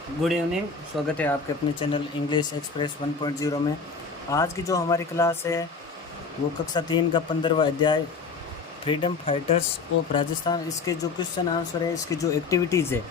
Good evening. स्वागत है आपके अपने चैनल इंग्लिश एक्सप्रेस 1.0 में। आज की जो हमारी क्लास है वो कक्षा 3 का 15वां अध्याय फ्रीडम फाइटर्स ऑफ राजस्थान। इसके जो क्वेश्चन आंसर है, इसकी जो एक्टिविटीज़ है,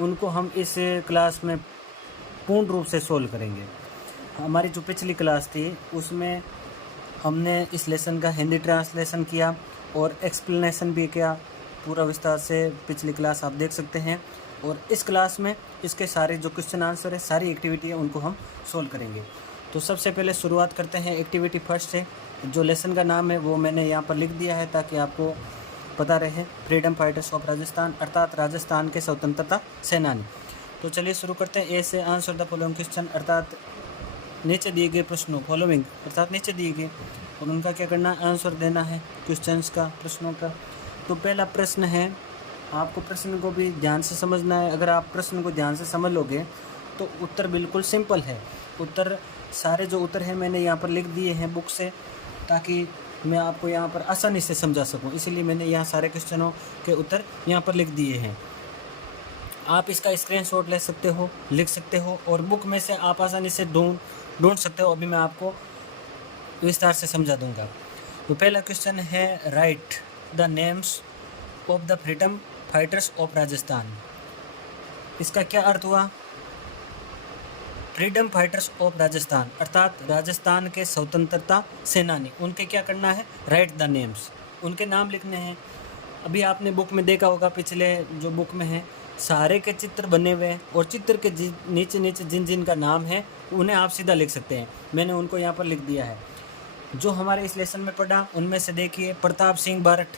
उनको हम इस क्लास में पूर्ण रूप से सोल्व करेंगे। हमारी जो पिछली क्लास थी उसमें हमने इस लेसन का हिंदी ट्रांसलेशन किया और एक्सप्लेनेशन भी किया पूरा विस्तार से। पिछली क्लास आप देख सकते हैं। और इस क्लास में इसके सारे जो क्वेश्चन आंसर है, सारी एक्टिविटी है, उनको हम सोल्व करेंगे। तो सबसे पहले शुरुआत करते हैं एक्टिविटी फर्स्ट से। जो लेसन का नाम है वो मैंने यहाँ पर लिख दिया है ताकि आपको पता रहे। फ्रीडम फाइटर्स ऑफ राजस्थान अर्थात राजस्थान के स्वतंत्रता सेनानी। तो चलिए शुरू करते हैं। ए से आंसर द फॉलोइंग क्वेश्चन अर्थात नीचे दिए गए प्रश्नों, फॉलोइंग अर्थात नीचे दिए गए, और उनका क्या करना है, आंसर देना है क्वेश्चंस का, प्रश्नों का। तो पहला प्रश्न है, आपको प्रश्न को भी ध्यान से समझना है। अगर आप प्रश्न को ध्यान से समझ लोगे तो उत्तर बिल्कुल सिंपल है। उत्तर सारे जो उत्तर हैं मैंने यहाँ पर लिख दिए हैं बुक से, ताकि मैं आपको यहाँ पर आसानी से समझा सकूँ। इसीलिए मैंने यहाँ सारे क्वेश्चनों के उत्तर यहाँ पर लिख दिए हैं। आप इसका स्क्रीनशॉट ले सकते हो, लिख सकते हो, और बुक में से आप आसानी से ढूंढ सकते हो। अभी मैं आपको विस्तार से समझा दूंगा। तो पहला क्वेश्चन है, right the names of the freedom fighters of Rajasthan. इसका क्या अर्थ हुआ? फ्रीडम फाइटर्स ऑफ राजस्थान अर्थात राजस्थान के स्वतंत्रता सेनानी, उनके क्या करना है, राइट द नेम्स, उनके नाम लिखने हैं। अभी आपने बुक में देखा होगा, पिछले जो बुक में है सारे के चित्र बने हुए हैं, और चित्र के नीचे नीचे जिन जिन का नाम है उन्हें आप सीधा लिख सकते हैं। मैंने उनको यहाँ पर लिख दिया है। जो हमारे इस लेसन में पढ़ा उनमें से देखिए, प्रताप सिंह बारठ,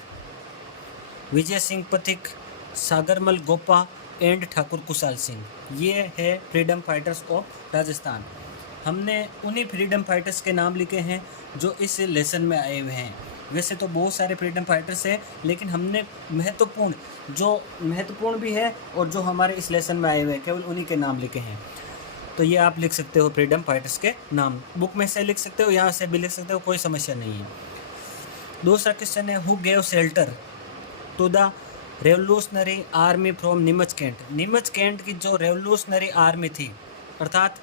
विजय सिंह पथिक, सागरमल गोपा एंड ठाकुर कुशाल सिंह, ये है फ्रीडम फाइटर्स ऑफ राजस्थान। हमने उन्हीं फ्रीडम फाइटर्स के नाम लिखे हैं जो इस लेसन में आए हुए हैं। वैसे तो बहुत सारे फ्रीडम फाइटर्स हैं, लेकिन हमने महत्वपूर्ण भी है और जो हमारे इस लेसन में आए हुए हैं, केवल उन्हीं के नाम लिखे हैं। तो ये आप लिख सकते हो, फ्रीडम फाइटर्स के नाम बुक में से लिख सकते हो, यहाँ से भी लिख सकते हो, कोई समस्या नहीं है। दूसरा क्वेश्चन है, who gave shelter to the revolutionary army from Neemuch cantt. Neemuch cantt की जो रेवोल्यूशनरी आर्मी थी, अर्थात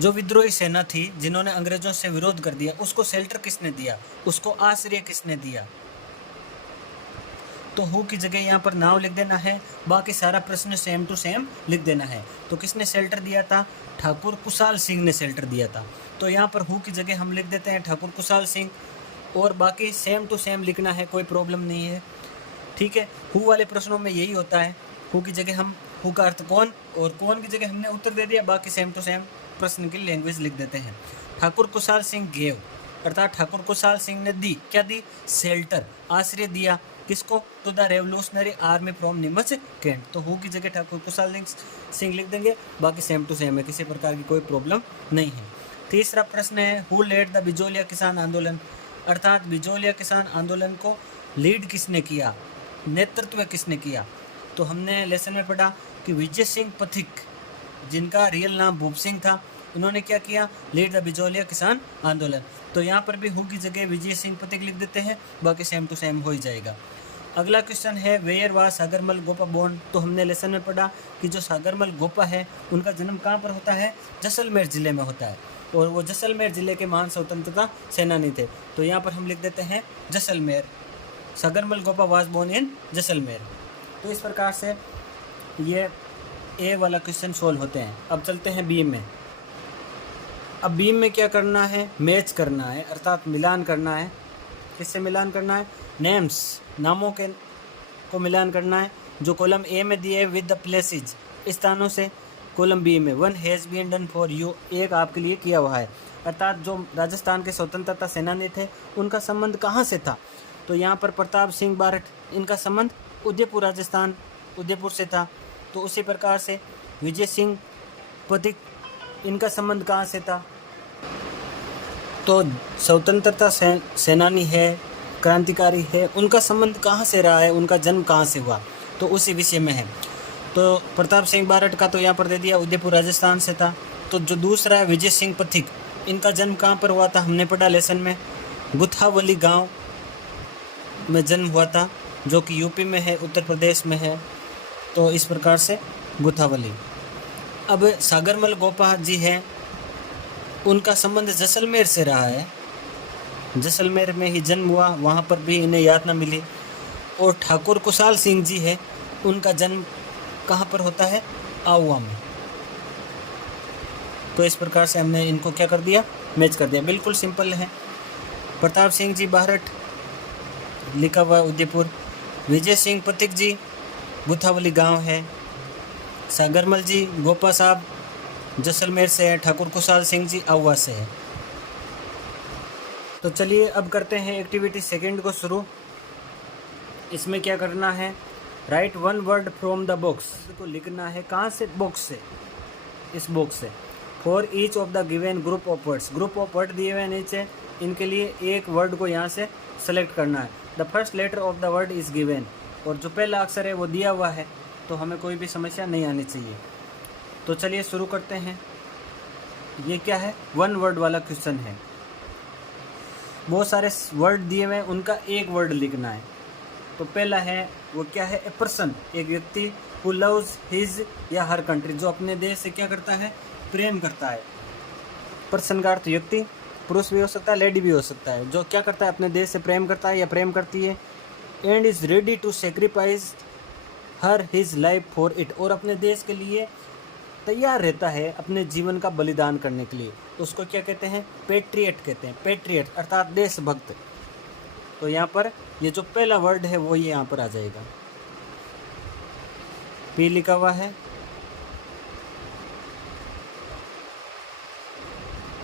जो विद्रोही सेना थी जिन्होंने अंग्रेजों से विरोध कर दिया, उसको शेल्टर किसने दिया, उसको आश्रय किसने दिया? तो हु की जगह यहाँ पर नाम लिख देना है, बाकी सारा प्रश्न सेम टू सेम लिख देना है। तो किसने शेल्टर दिया था? ठाकुर कुशाल सिंह ने शेल्टर दिया था। तो यहाँ पर हु की जगह हम लिख देते हैं ठाकुर कुशाल सिंह, और बाकी सेम टू सेम लिखना है, कोई प्रॉब्लम नहीं है। ठीक है, हु वाले प्रश्नों में यही होता है। हु की जगह हम हु का अर्थ कौन, और कौन की जगह हमने उत्तर दे दिया, बाकी सेम टू सेम प्रश्न की लैंग्वेज लिख देते हैं। ठाकुर कुशाल सिंह गेव अर्थात ठाकुर कुशाल सिंह ने दी, क्या दी? शेल्टर, आश्रय दिया। किसको? To the revolutionary army from Neemuch cantt. तो हु की जगह ठाकुर कुशाल सिंह लिख देंगे, बाकी सेम टू सेम है, किसी प्रकार की कोई प्रॉब्लम नहीं है। तीसरा प्रश्न है, हु लेड द बिजोलिया किसान आंदोलन अर्थात बिजोलिया किसान आंदोलन को लीड किसने किया, नेतृत्व किसने किया? तो हमने लेसन में पढ़ा कि विजय सिंह पथिक, जिनका रियल नाम भूप सिंह था, उन्होंने क्या किया, लीड द बिजोलिया किसान आंदोलन। तो यहाँ पर भी हु की जगह विजय सिंह पथिक लिख देते हैं, बाकी सेम टू सेम हो ही जाएगा। अगला क्वेश्चन है, where was Sagarmal Gopa born. तो हमने लेसन में पढ़ा कि जो सागरमल गोपा है उनका जन्म कहाँ पर होता है, जैसलमेर जिले में होता है, और वो जैसलमेर जिले के महान स्वतंत्रता सेनानी थे। तो यहाँ पर हम लिख देते हैं Jaisalmer, Sagarmal Gopa was born in Jaisalmer. तो इस प्रकार से ये ए वाला क्वेश्चन सोल्व होते हैं। अब चलते हैं बी में। अब बी में क्या करना है, मैच करना है अर्थात मिलान करना है। किससे मिलान करना है? नेम्स, नामों के को मिलान करना है। जो कॉलम ए में दिए विद द प्लेसेज, स्थानों से। कॉलम बी में one has been done for you, एक आपके लिए किया हुआ है। अर्थात जो राजस्थान के स्वतंत्रता सेनानी थे उनका संबंध कहाँ से था? तो यहाँ पर प्रताप सिंह बारठ, इनका संबंध उदयपुर राजस्थान, उदयपुर से था। तो उसी प्रकार से विजय सिंह पथिक, इनका संबंध कहाँ से था? तो स्वतंत्रता सेनानी है, क्रांतिकारी है, उनका संबंध कहाँ से रहा है, उनका जन्म कहाँ से हुआ, तो उसी विषय में है। तो प्रताप सिंह बारठ का तो यहाँ पर दे दिया उदयपुर राजस्थान से था। तो जो दूसरा है विजय सिंह पथिक, इनका जन्म कहाँ पर हुआ था, हमने पढ़ा लेसन में, गुथावली गांव में जन्म हुआ था, जो कि यूपी में है, उत्तर प्रदेश में है। तो इस प्रकार से गुथावली। अब सागरमल गोपाल जी हैं, उनका संबंध जैसलमेर से रहा है, जैसलमेर में ही जन्म हुआ, वहाँ पर भी इन्हें यातना मिली। और ठाकुर कुशाल सिंह जी है, उनका जन्म कहाँ पर होता है, आहुआ में। तो इस प्रकार से हमने इनको क्या कर दिया, मैच कर दिया, बिल्कुल सिंपल है। प्रताप सिंह जी बाहरट, लिखा हुआ उदयपुर। विजय सिंह पथिक जी, गुथावली गांव है। सागरमल जी गोपा साहब जैसलमेर से है। ठाकुर कुशाल सिंह जी आहुआ से है। तो चलिए अब करते हैं एक्टिविटी सेकंड को शुरू। इसमें क्या करना है, right one word from the box को लिखना है। कहाँ से, बॉक्स से, इस बॉक्स से। For each of the given group of words, group of word दिए हुए नीचे, इनके लिए एक वर्ड को यहाँ से सेलेक्ट करना है। The first letter of the word is given, और जो पहला अक्षर है वो दिया हुआ है, तो हमें कोई भी समस्या नहीं आनी चाहिए। तो चलिए शुरू करते हैं। ये क्या है, वन वर्ड वाला क्वेश्चन है। बहुत सारे वर्ड दिए हुए हैं, उनका एक वर्ड लिखना है। तो पहला है वो क्या है, ए पर्सन, एक व्यक्ति, हु लव्स हिज या हर कंट्री, जो अपने देश से क्या करता है, प्रेम करता है। पर्सन का अर्थ व्यक्ति, पुरुष भी हो सकता है, लेडी भी हो सकता है, जो क्या करता है, अपने देश से प्रेम करता है या प्रेम करती है। And is ready to sacrifice her his life for it, और अपने देश के लिए तैयार रहता है अपने जीवन का बलिदान करने के लिए। तो उसको क्या कहते हैं, पेट्रियट कहते हैं। पेट्रियट अर्थात देशभक्त। तो यहाँ पर ये जो पहला वर्ड है वो ये यहाँ पर आ जाएगा, पी लिखा हुआ है।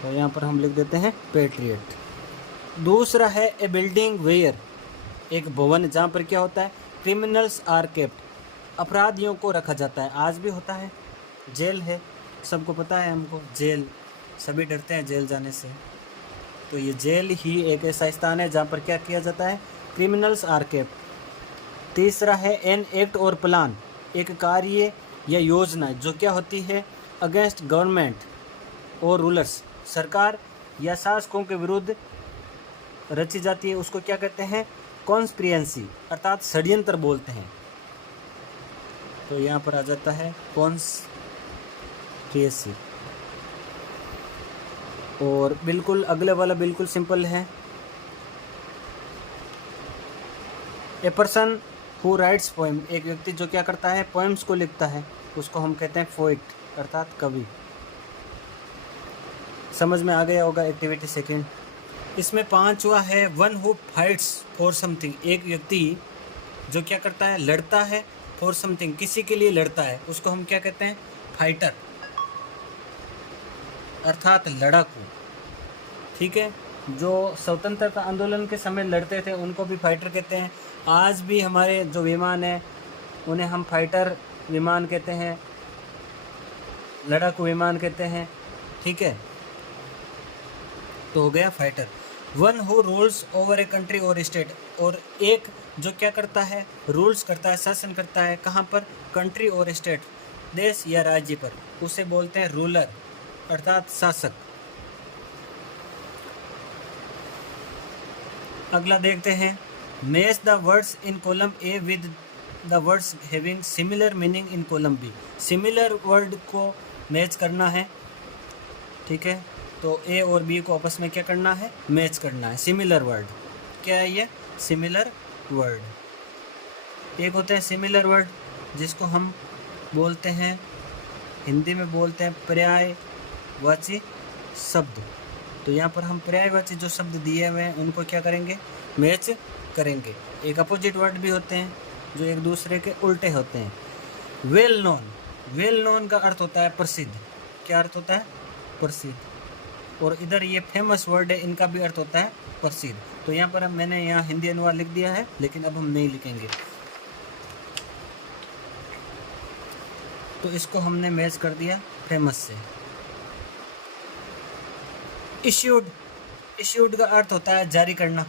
तो यहाँ पर हम लिख देते हैं पेट्रियट। दूसरा है ए बिल्डिंग वेयर, एक भवन जहाँ पर क्या होता है, क्रिमिनल्स आर केप्ट, अपराधियों को रखा जाता है। आज भी होता है, जेल है, सबको पता है हमको, जेल, सभी डरते हैं जेल जाने से। तो ये जेल ही एक ऐसा स्थान है जहाँ पर क्या किया जाता है, क्रिमिनल्स आर केप्ट। तीसरा है एन एक्ट और प्लान, एक कार्य या योजना जो क्या होती है, अगेंस्ट गवर्नमेंट और रूलर्स, सरकार या शासकों के विरुद्ध रची जाती है, उसको क्या कहते हैं, कॉन्स्पिरेसी, अर्थात षड्यंत्र बोलते हैं। तो यहाँ पर आ जाता है कॉन्स्पिरेसी। और बिल्कुल अगले वाला बिल्कुल सिंपल है, a person who rights poem, एक व्यक्ति जो क्या करता है, पोएम्स को लिखता है, उसको हम कहते हैं पोएट, अर्थात कवि। समझ में आ गया होगा एक्टिविटी सेकंड। इसमें पांचवा है one who fights for something, एक व्यक्ति जो क्या करता है, लड़ता है, फॉर समथिंग, किसी के लिए लड़ता है, उसको हम क्या कहते हैं, फाइटर, अर्थात लड़ाकू। ठीक है, जो स्वतंत्रता आंदोलन के समय लड़ते थे उनको भी फाइटर कहते हैं। आज भी हमारे जो विमान है उन्हें हम फाइटर विमान कहते हैं, लड़ाकू विमान कहते हैं। ठीक है, तो हो गया fighter. One who rules over a country और स्टेट, और एक जो क्या करता है, रूल्स करता है, शासन करता है, कहाँ पर, कंट्री और स्टेट, देश या राज्य पर, उसे बोलते हैं रूलर, अर्थात शासक। अगला देखते हैं, match the words in column A with the words having similar meaning in column B, similar word को मैच करना है। ठीक है, तो ए और बी को आपस में क्या करना है, मैच करना है, सिमिलर वर्ड। क्या है ये, सिमिलर वर्ड। एक होता है सिमिलर वर्ड जिसको हम बोलते हैं, हिंदी में बोलते हैं पर्यायवाची शब्द। तो यहाँ पर हम पर्यायवाची जो शब्द दिए हुए हैं उनको क्या करेंगे, मैच करेंगे। एक अपोजिट वर्ड भी होते हैं जो एक दूसरे के उल्टे होते हैं। वेल नोन, वेल नोन का अर्थ होता है प्रसिद्ध। क्या अर्थ होता है, प्रसिद्ध। और इधर ये फेमस वर्ड है, इनका भी अर्थ होता है प्रसिद्ध। तो यहाँ पर मैंने यहाँ हिंदी अनुवाद लिख दिया है, लेकिन अब हम नहीं लिखेंगे। तो इसको हमने मैच कर दिया फेमस से। इश्यूड, इश्यूड का अर्थ होता है जारी करना।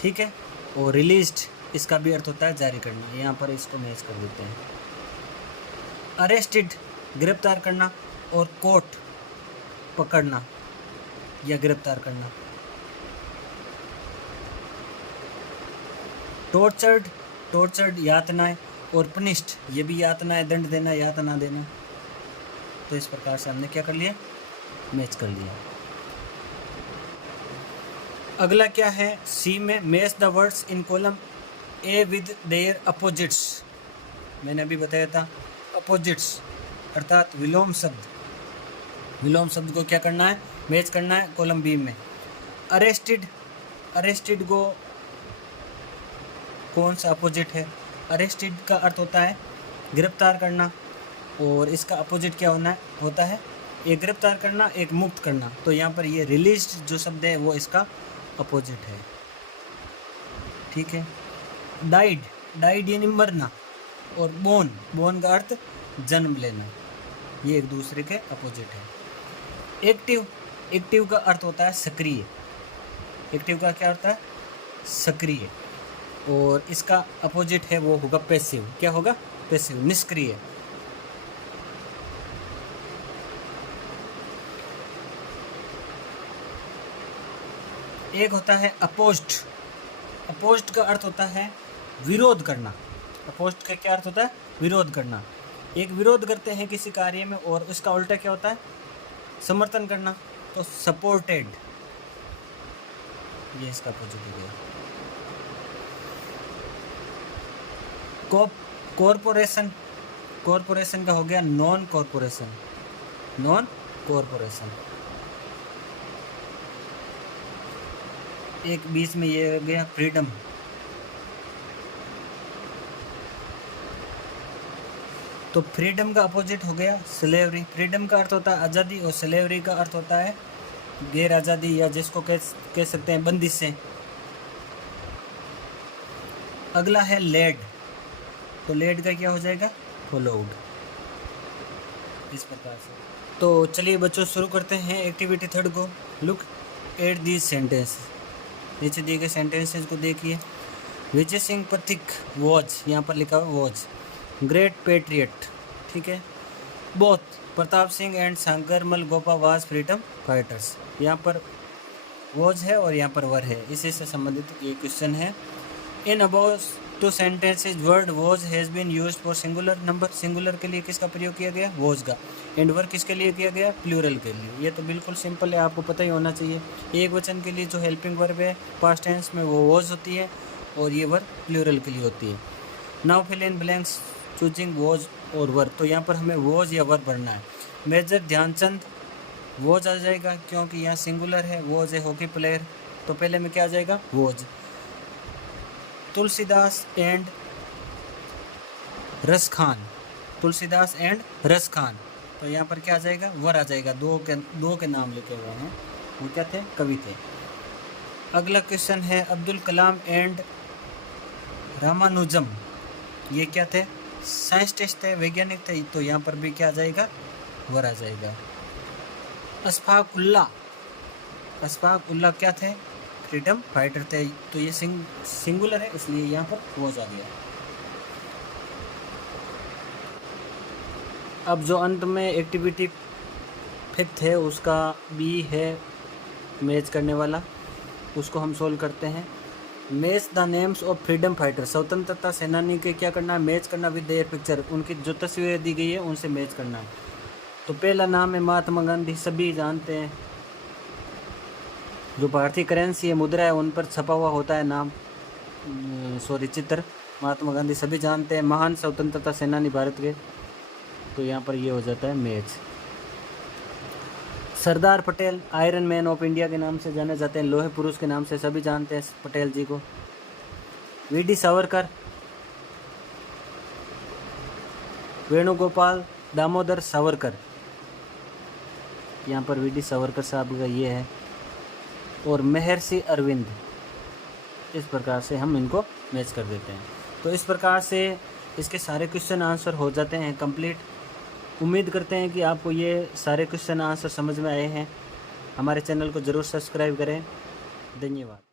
ठीक है, और रिलीज्ड, इसका भी अर्थ होता है जारी करना। यहाँ पर इसको मैच कर देते हैं। अरेस्टेड, गिरफ्तार करना, और कोर्ट, पकड़ना या गिरफ्तार करना। टॉर्चर्ड, टॉर्चर्ड यातनाएं, और पनिश्ड ये भी यातना है, दंड देना, यातना देना। तो इस प्रकार से हमने क्या कर लिया, मैच कर लिया। अगला क्या है, सी में match the words in column A with their opposites. मैंने अभी बताया था अपोजिट्स अर्थात विलोम शब्द, विलोम शब्द को क्या करना है, मैच करना है कॉलम बी में। अरेस्टेड, अरेस्टेड को कौन सा अपोजिट है, अरेस्टेड का अर्थ होता है गिरफ्तार करना, और इसका अपोजिट क्या होता है, एक गिरफ्तार करना, एक मुक्त करना। तो यहाँ पर ये रिलीज्ड जो शब्द है वो इसका अपोजिट है, ठीक है। डाइड, डाइड यानी मरना, और बोर्न, बोर्न का अर्थ जन्म लेना, ये एक दूसरे के अपोजिट है। एक्टिव, एक्टिव का अर्थ होता है सक्रिय, एक्टिव का क्या होता है, सक्रिय, और इसका अपोजिट है वो होगा पैसिव। क्या होगा, पैसिव, निष्क्रिय। एक होता है अपोज्ड, अपोज्ड का अर्थ होता है विरोध करना। अपोज्ड का क्या अर्थ होता है, विरोध करना। एक विरोध करते हैं किसी कार्य में और उसका उल्टा क्या होता है, समर्थन करना। तो सपोर्टेड, ये इसका अपोजिट हो गया। कॉरपोरेशन, कॉरपोरेशन का हो गया नॉन कॉरपोरेशन, नॉन कॉरपोरेशन। एक बीच में ये हो गया फ्रीडम। तो फ्रीडम का अपोजिट हो गया स्लेवरी। फ्रीडम का अर्थ होता है आज़ादी और स्लेवरी का अर्थ होता है गैर आज़ादी, या जिसको कह सकते हैं बंदिश से। अगला है लेड, तो लेड का क्या हो जाएगा, फॉलोड, इस प्रकार से। तो चलिए बच्चों शुरू करते हैं एक्टिविटी थर्ड को। लुक एट दीज सेंटेंस, नीचे दिए गए सेंटेंसेस को देखिए। विजय सिंह पथिक वॉज, यहाँ पर लिखा हुआ वॉज ग्रेट पेट्रियट, ठीक है। Both Pratap Singh and Shankarmal Gopa was freedom fighters, यहाँ पर वॉज है और यहाँ पर वर है, इसी से संबंधित ये क्वेश्चन है। In about two sentences word was has been used for singular number, singular के लिए किसका प्रयोग किया गया, वॉज का। एंड वर किसके लिए किया गया, प्लूरल के लिए। ये तो बिल्कुल सिंपल है, आपको पता ही होना चाहिए। एक वचन के लिए जो हेल्पिंग वर्ब है पास्ट टेंस में वो वॉज होती है, और ये वर प्लूरल के लिए होती है। Now fill in blanks choosing was और वर, तो यहाँ पर हमें वॉज या वर भरना है। मेजर ध्यानचंद वॉज आ जाएगा, क्योंकि यहाँ सिंगुलर है, वॉज है हॉकी प्लेयर, तो पहले में क्या आ जाएगा, वॉज। तुलसीदास एंड रस खान, तुलसीदास एंड रस खान, तो यहाँ पर क्या आ जाएगा, वर आ जाएगा। दो के नाम लिखे हुए हैं, वो क्या थे, कवि थे। अगला क्वेश्चन है अब्दुल कलाम एंड रामानुजम, ये क्या थे, साइंटिस्ट थे, वैज्ञानिक थे, तो यहाँ पर भी क्या आ जाएगा, वर आ जाएगा। अशफाक उल्लाह, अशफाक उल्लाह क्या थे, फ्रीडम फाइटर थे, तो ये सिंगुलर है, इसलिए यहाँ पर वॉज आ गया। अब जो अंत में एक्टिविटी फिफ्थ है उसका बी है मैच करने वाला, उसको हम सोल्व करते हैं। Match the names of freedom fighter, स्वतंत्रता सेनानी के क्या करना है, मैच करना विद देयर पिक्चर, उनकी जो तस्वीरें दी गई है उनसे मैच करना है। तो पहला नाम है महात्मा गांधी, सभी जानते हैं। जो भारतीय करेंसी है, मुद्रा है, उन पर छपा हुआ होता है नाम, चित्र, महात्मा गांधी सभी जानते हैं। महान स्वतंत्रता सेनानी भारत के, तो यहाँ पर ये हो जाता है match. Sardar Patel iron man of India के नाम से जाने जाते हैं, लोहे पुरुष के नाम से सभी जानते हैं पटेल जी को। वीडी सावरकर, वेणुगोपाल दामोदर सावरकर, यहाँ पर वीडी सावरकर साहब का ये है। और महर्षि अरविंद, इस प्रकार से हम इनको मैच कर देते हैं। तो इस प्रकार से इसके सारे क्वेश्चन आंसर हो जाते हैं कंप्लीट। उम्मीद करते हैं कि आपको ये सारे क्वेश्चन आंसर समझ में आए हैं। हमारे चैनल को ज़रूर सब्सक्राइब करें। धन्यवाद।